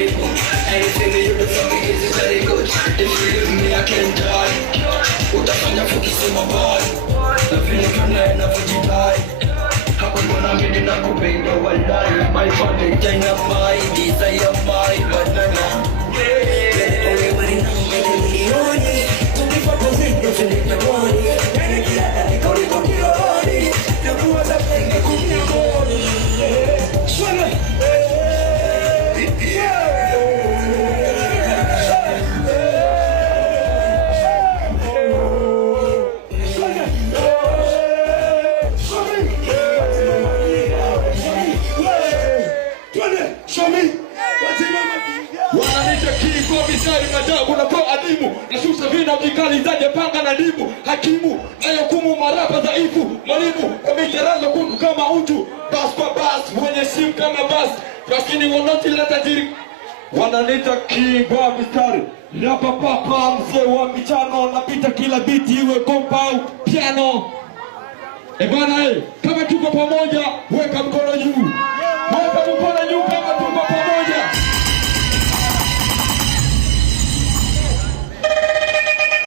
Anything you do for me is very good. If you leave me, I can die. Utafanya fukisema boy. Na vile kana na fujidai. Hapo mbona mimi nakupenda walai. My Valentine na my desire my banana. Ole marina milioni. Tulipata zingo zile mwani. Yani kila dakika ulikokironi. Na kuwaza penge kumnyamoni. Shwana. Wananita kilikuwa misari majabu na kwa adimu. Nasusa vina vikali zaje panga na dimu. Hakimu na yokumu marapa dhaifu. Mwalimu kwa micharazo kundu kama utu. Bas kwa bas mwenye simu kama bas. Lakini wanoti la tajiri. Wananita kilikuwa misari Lapa papa mse wa michano. Napita kila biti iwe kompa au piano. Bwana kama tuko pamoja weka mkono juu. Weka mkono juu kama